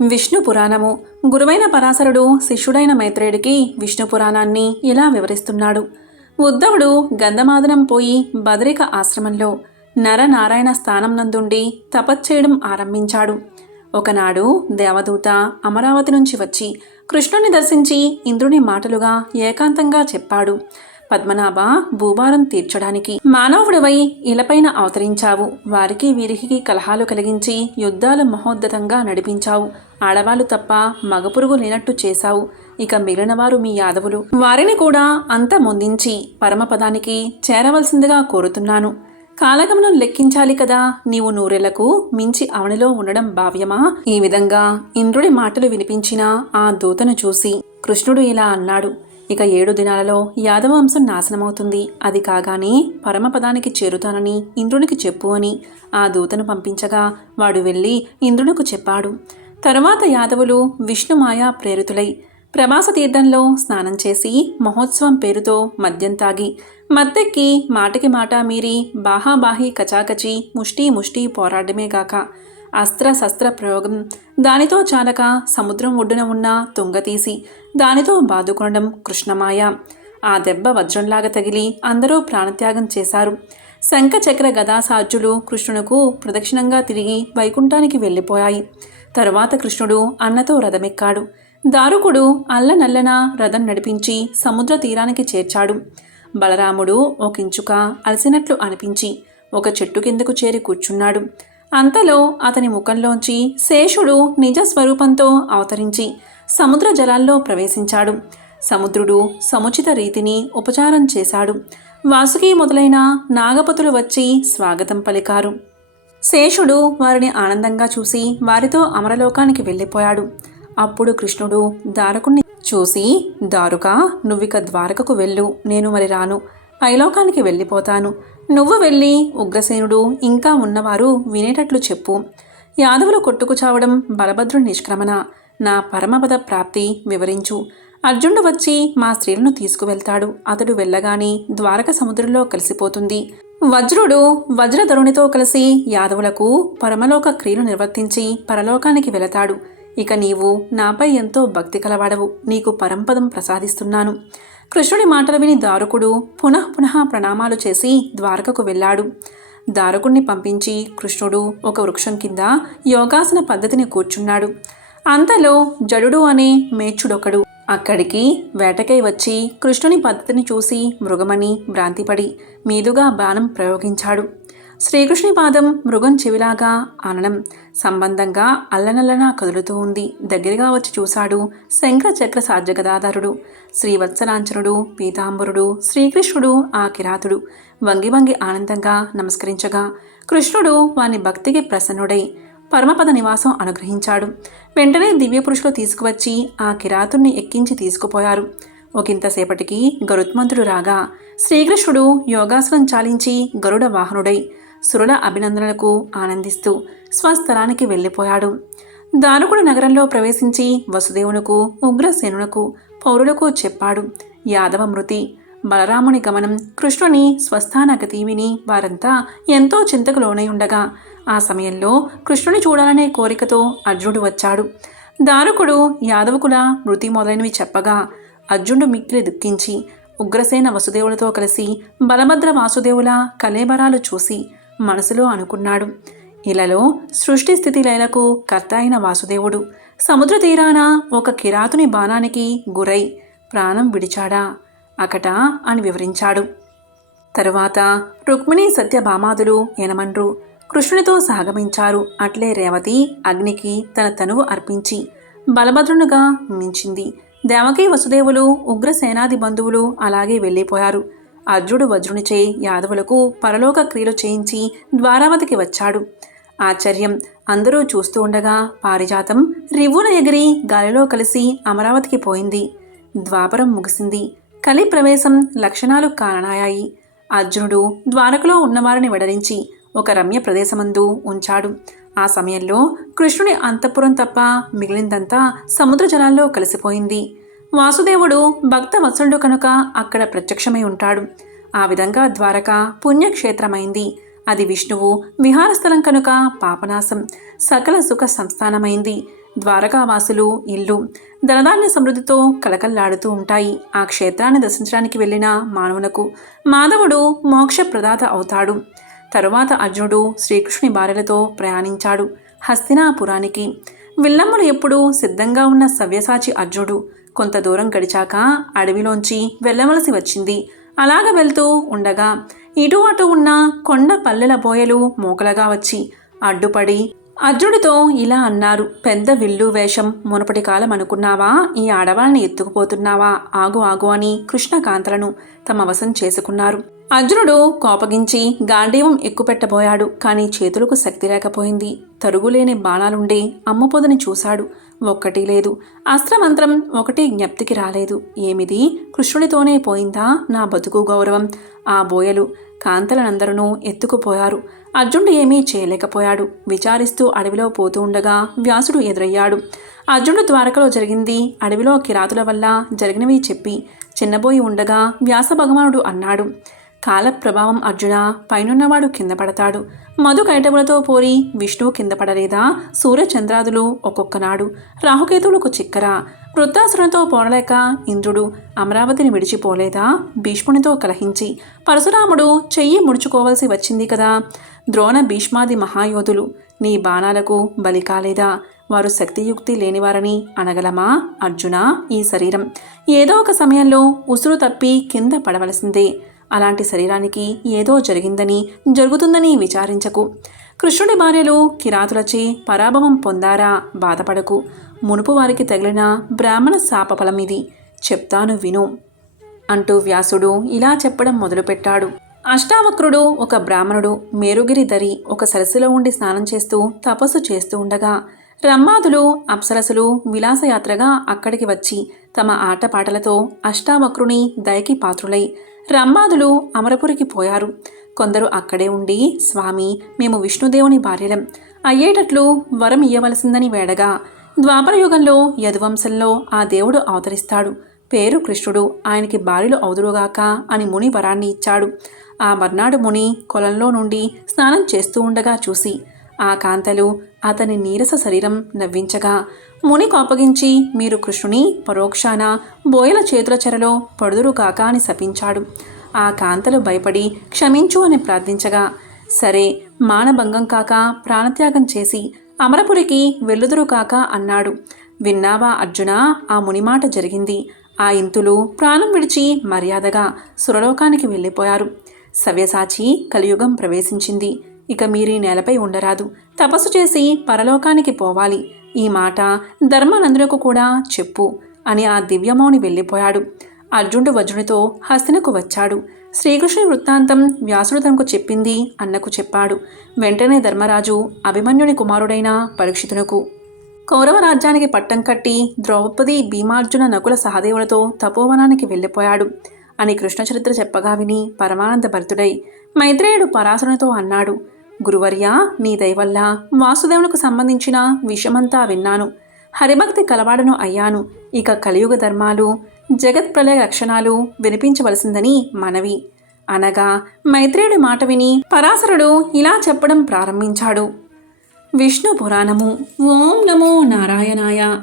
విష్ణు పురాణము. గురువైన పరాశరుడు శిష్యుడైన మైత్రేయుడికి విష్ణు పురాణాన్ని ఇలా వివరిస్తున్నాడు. ఉద్ధవుడు గంధమాదనం పోయి బదరిక ఆశ్రమంలో నరనారాయణ స్థానం నందుండి తపశ్చేయడం ఆరంభించాడు. ఒకనాడు దేవదూత అమరావతి నుంచి వచ్చి కృష్ణుని దర్శించి ఇంద్రుని మాటలుగా ఏకాంతంగా చెప్పాడు. పద్మనాభ, భూభారం తీర్చడానికి మానవుడివై ఇలపైన అవతరించావు. వారికి వీరికి కలహాలు కలిగించి యుద్ధాలు మహోద్ధతంగా నడిపించావు. ఆడవాళ్ళు తప్ప మగపురుగు లేనట్టు చేశావు. ఇక మిగిలినవారు మీ యాదవులు. వారిని కూడా అంత మొందించి పరమపదానికి చేరవలసిందిగా కోరుతున్నాను. కాలగమనం లెక్కించాలి కదా. నీవు నూరేళ్లకు మించి అవనిలో ఉండడం భావ్యమా? ఈ విధంగా ఇంద్రుడి మాటలు వినిపించిన ఆ దూతను చూసి కృష్ణుడు ఇలా అన్నాడు. ఇక 7 దినాలలో యాదవంశం నాశనమవుతుంది. అది కాగానే పరమపదానికి చేరుతానని ఇంద్రునికి చెప్పు అని ఆ దూతను పంపించగా వాడు వెళ్ళి ఇంద్రునికి చెప్పాడు. తరువాత యాదవులు విష్ణుమాయా ప్రేరితులై ప్రభాస తీర్థంలో స్నానం చేసి మహోత్సవం పేరుతో మద్యం తాగి మత్తెక్కి మాటికి మాట మీరి బాహాబాహి కచాకచి ముష్టి పోరాడమేగాక అస్త్ర శస్త్ర ప్రయోగం దానితో చాలక సముద్రం ఒడ్డున ఉన్న తుంగ తీసి దానితో బాదుకొనడం కృష్ణమాయ. ఆ దెబ్బ వజ్రంలాగా తగిలి అందరూ ప్రాణత్యాగం చేశారు. శంఖ చక్ర గదాసార్జులు కృష్ణునకు ప్రదక్షిణంగా తిరిగి వైకుంఠానికి వెళ్ళిపోయాయి. తరువాత కృష్ణుడు అన్నతో రథమెక్కాడు. దారుకుడు అల్లనల్లన రథం నడిపించి సముద్ర తీరానికి చేర్చాడు. బలరాముడు ఒకించుక అలసినట్లు అనిపించి ఒక చెట్టు కిందకు చేరి కూర్చున్నాడు. అంతలో అతని ముఖంలోంచి శేషుడు నిజ స్వరూపంతో అవతరించి సముద్ర జలాల్లో ప్రవేశించాడు. సముద్రుడు సముచిత రీతిని ఉపచారం చేశాడు. వాసుకి మొదలైన నాగపతులు వచ్చి స్వాగతం పలికారు. శేషుడు వారిని ఆనందంగా చూసి వారితో అమరలోకానికి వెళ్ళిపోయాడు. అప్పుడు కృష్ణుడు దారకుణ్ణి చూసి, దారుక, నువ్విక ద్వారకకు వెళ్ళు, నేను మరి రాను, పైలోకానికి వెళ్ళిపోతాను. నువ్వు వెళ్ళి ఉగ్రసేనుడు ఇంకా ఉన్నవారు వినేటట్లు చెప్పు. యాదవులు కొట్టుకు చావడం, బలభద్రుడి నిష్క్రమణ, నా పరమపద ప్రాప్తి వివరించు. అర్జునుడు వచ్చి మా స్త్రీలను తీసుకువెళ్తాడు. అతడు వెళ్ళగానే ద్వారక సముద్రంలో కలిసిపోతుంది. వజ్రుడు వజ్రధరునితో కలిసి యాదవులకు పరమలోక క్రియలు నిర్వర్తించి పరలోకానికి వెళతాడు. ఇక నీవు నాపై ఎంతో భక్తి కలవాడవు. నీకు పరంపదం ప్రసాదిస్తున్నాను. కృష్ణుడి మాటలు విని దారుకుడు పునః ప్రణామాలు చేసి ద్వారకకు వెళ్ళాడు. దారుకుణ్ణి పంపించి కృష్ణుడు ఒక వృక్షం కింద యోగాసన పద్ధతిని కూర్చున్నాడు. అంతలో జడుడు అనే మేచ్చుడొకడు అక్కడికి వేటకై వచ్చి కృష్ణుని పద్ధతిని చూసి మృగమని భ్రాంతిపడి మీదుగా బాణం ప్రయోగించాడు. శ్రీకృష్ణుని పాదం మృగం చెవిలాగా ఆననం సంబంధంగా అల్లనల్లనా కదులుతూ ఉంది. దగ్గరగా వచ్చి చూశాడు శంఖ చక్ర సాధ్యగదాధరుడు శ్రీవత్సలాంఛనుడు పీతాంబరుడు శ్రీకృష్ణుడు. ఆ కిరాతుడు వంగి ఆనందంగా నమస్కరించగా కృష్ణుడు వాని భక్తికి ప్రసన్నుడై పరమపద నివాసం అనుగ్రహించాడు. వెంటనే దివ్యపురుషులు తీసుకువచ్చి ఆ కిరాతుణ్ణి ఎక్కించి తీసుకుపోయారు. ఒకంతసేపటికి గరుత్మంతుడు రాగా శ్రీకృష్ణుడు యోగాసనం చాలించి గరుడ వాహనుడై సురుల అభినందనలకు ఆనందిస్తూ స్వస్థలానికి వెళ్ళిపోయాడు. దారుకుడు నగరంలో ప్రవేశించి వసుదేవునకు ఉగ్రసేనునకు పౌరులకు చెప్పాడు యాదవ మృతి. బలరాముని గమనం, కృష్ణుని స్వస్థానగతి విని వారంతా ఎంతో చింతకు లోనై ఉండగా ఆ సమయంలో కృష్ణుని చూడాలనే కోరికతో అర్జునుడు వచ్చాడు. దారుకుడు యాదవకుల మృతి మొదలైనవి చెప్పగా అర్జునుడు మిక్కిలి దుఃఖించి ఉగ్రసేన వసుదేవులతో కలిసి బలభద్ర వాసుదేవుల కలేబరాలు చూసి మనసులో అనుకున్నాడు, ఇలలో సృష్టి స్థితి లయలకు కర్త అయిన వాసుదేవుడు సముద్ర తీరాన ఒక కిరాతుని బాణానికి గురై ప్రాణం విడిచాడా అకట అని వివరించాడు. తరువాత రుక్మిణి సత్యభామాదులు యనమండ్రు కృష్ణునితో సాగమించారు. అట్లే రేవతి అగ్నికి తన తనువు అర్పించి బలభద్రునుగా మించింది. దేవకి వసుదేవులు ఉగ్రసేనాది బంధువులు అలాగే వెళ్ళిపోయారు. అర్జునుడు వజ్రునిచే యాదవులకు పరలోక క్రియలు చేయించి ద్వారావతికి వచ్చాడు. ఆశ్చర్యం అందరూ చూస్తూ ఉండగా పారిజాతం రివ్వున ఎగిరి గాలిలో కలిసి అమరావతికి పోయింది. ద్వాపరం ముగిసింది. కలి ప్రవేశం లక్షణాలు కారణాయాయి. అర్జునుడు ద్వారకలో ఉన్నవారిని వెడరించి ఒక రమ్య ప్రదేశమందు ఉంచాడు. ఆ సమయంలో కృష్ణుని అంతఃపురం తప్ప మిగిలిందంతా సముద్ర జలాల్లో కలిసిపోయింది. వాసుదేవుడు భక్త వత్సలుడు కనుక అక్కడ ప్రత్యక్షమై ఉంటాడు. ఆ విధంగా ద్వారక పుణ్యక్షేత్రమైంది. అది విష్ణువు విహారస్థలం కనుక పాపనాశం, సకల సుఖ సంస్థానమైంది. ద్వారకావాసులు ఇల్లు ధనధాన్య సమృద్ధితో కలకల్లాడుతూ ఉంటాయి. ఆ క్షేత్రాన్ని దర్శించడానికి వెళ్ళిన మానవులకు మాధవుడు మోక్ష ప్రదాత అవుతాడు. తరువాత అర్జునుడు శ్రీకృష్ణుని భార్యలతో ప్రయాణించాడు హస్తినాపురానికి. విల్లమ్ములు ఎప్పుడూ సిద్ధంగా ఉన్న సవ్యసాచి అర్జునుడు కొంత దూరం గడిచాక అడవిలోంచి వెళ్ళవలసి వచ్చింది. అలాగ వెళ్తూ ఉండగా ఇటు అటు ఉన్న కొండ పల్లెల బోయలు మూకలుగా వచ్చి అడ్డుపడి అర్జునుడితో ఇలా అన్నారు. పెద్ద విల్లు వేషం మునపటి కాలం అనుకున్నావా? ఈ ఆడవాళ్ళని ఎత్తుకుపోతున్నావా? ఆగు ఆగు అని కృష్ణకాంతలను తమ వశం చేసుకున్నారు. అర్జునుడు కోపగించి గాంధీవం ఎక్కుపెట్టబోయాడు. కానీ చేతులకు శక్తి లేకపోయింది. తరుగులేని బాణాలుండే అమ్మపొదని చూశాడు. ఒక్కటి లేదు. అస్త్రమంత్రం ఒకటి జ్ఞప్తికి రాలేదు. ఏమిది? కృష్ణుడితోనే పోయిందా నా బతుకు గౌరవం? ఆ బోయలు కాంతలనందరూ ఎత్తుకుపోయారు. అర్జునుడు ఏమీ చేయలేకపోయాడు. విచారిస్తూ అడవిలో పోతూ ఉండగా వ్యాసుడు ఎదురయ్యాడు. అర్జునుడు ద్వారకలో జరిగింది, అడవిలో కిరాతుల వల్ల జరిగినవి చెప్పి చిన్నబోయి ఉండగా వ్యాస భగవానుడు అన్నాడు. కాల ప్రభావం అర్జున, పైనున్నవాడు కింద పడతాడు. మధు కైటవులతో పోరి విష్ణువు కింద పడలేదా? సూర్యచంద్రాదులు ఒక్కొక్కనాడు రాహుకేతువులకు చిక్కరా? వృత్తాసురంతో పోరలేక ఇంద్రుడు అమరావతిని విడిచిపోలేదా? భీష్మునితో కలహించి పరశురాముడు చెయ్యి ముడుచుకోవలసి వచ్చింది కదా. ద్రోణ భీష్మాది మహాయోధులు నీ బాణాలకు బలి కాలేదా? వారు శక్తియుక్తి లేనివారని అనగలమా? అర్జున, ఈ శరీరం ఏదో ఒక సమయంలో ఉసురు తప్పి కింద పడవలసిందే. అలాంటి శరీరానికి ఏదో జరిగిందని జరుగుతుందని విచారించకు. కృష్ణుడి భార్యలు కిరాతులచే పరాభవం పొందారా? బాధపడకు. మునుపు వారికి తగిలిన బ్రాహ్మణ శాపఫలం ఇది. చెప్తాను విను అంటూ వ్యాసుడు ఇలా చెప్పడం మొదలుపెట్టాడు. అష్టావక్రుడు ఒక బ్రాహ్మణుడు మేరుగిరి దరి ఒక సరస్సులో ఉండి స్నానం చేస్తూ తపస్సు చేస్తూ ఉండగా రమ్మాదులు అప్సరసులు విలాసయాత్రగా అక్కడికి వచ్చి తమ ఆటపాటలతో అష్టావక్రుని దయకి పాత్రులై రమ్మాదులు అమరపురికి పోయారు. కొందరు అక్కడే ఉండి స్వామి, మేము విష్ణుదేవుని భార్యలం అయ్యేటట్లు వరం ఇయ్యవలసిందని వేడగా ద్వాపరయుగంలో యదువంశంలో ఆ దేవుడు అవతరిస్తాడు. పేరు కృష్ణుడు. ఆయనకి భార్యలు అవుదురుగాక అని ముని వరాన్ని ఇచ్చాడు. ఆ మర్నాడు ముని కొలంలో నుండి స్నానం చేస్తూ ఉండగా చూసి ఆ కాంతలు అతని నీరస శరీరం నవ్వించగా ముని కోపగించి మీరు కృష్ణుని పరోక్షాన బోయల చేతుల చెరలో పడుదురుగాక అని శపించాడు. ఆ కాంతలు భయపడి క్షమించు అని ప్రార్థించగా సరే మానభంగం కాక ప్రాణత్యాగం చేసి అమరపురికి వెళ్ళుదురు కాక అన్నాడు. విన్నావా అర్జున? ఆ మునిమాట జరిగింది. ఆ ఇంతులు ప్రాణం విడిచి మర్యాదగా సురలోకానికి వెళ్ళిపోయారు. సవ్యసాచి కలియుగం ప్రవేశించింది. ఇక మీరీ నేలపై ఉండరాదు. తపస్సు చేసి పరలోకానికి పోవాలి. ఈ మాట ధర్మానందులకు కూడా చెప్పు అని ఆ దివ్యమౌని వెళ్ళిపోయాడు. అర్జునుడు వజ్రునితో హస్తినకు వచ్చాడు. శ్రీకృష్ణుని వృత్తాంతం వ్యాసుడు తనకు చెప్పింది అన్నకు చెప్పాడు. వెంటనే ధర్మరాజు అభిమన్యుని కుమారుడైన పరీక్షితునకు కౌరవ రాజ్యానికి పట్టం కట్టి ద్రౌపది భీమార్జున నకుల సహదేవులతో తపోవనానికి వెళ్ళిపోయాడు అని కృష్ణ చరిత్ర చెప్పగా విని పరమానంద భరితుడై మైత్రేయుడు పరాశరునితో అన్నాడు. గురువర్య, నీ దయవల్ల వాసుదేవునికి సంబంధించిన విషయమంతా విన్నాను. హరిభక్తి కలవాడను అయ్యాను. ఇక కలియుగ ధర్మాలు జగత్ ప్రళయ లక్షణాలు వినిపించవలసిందని మనవి అనగా మైత్రేయుడి మాట విని పరాశరుడు ఇలా చెప్పడం ప్రారంభించాడు. విష్ణు పురాణము. ఓం నమో నారాయణాయ.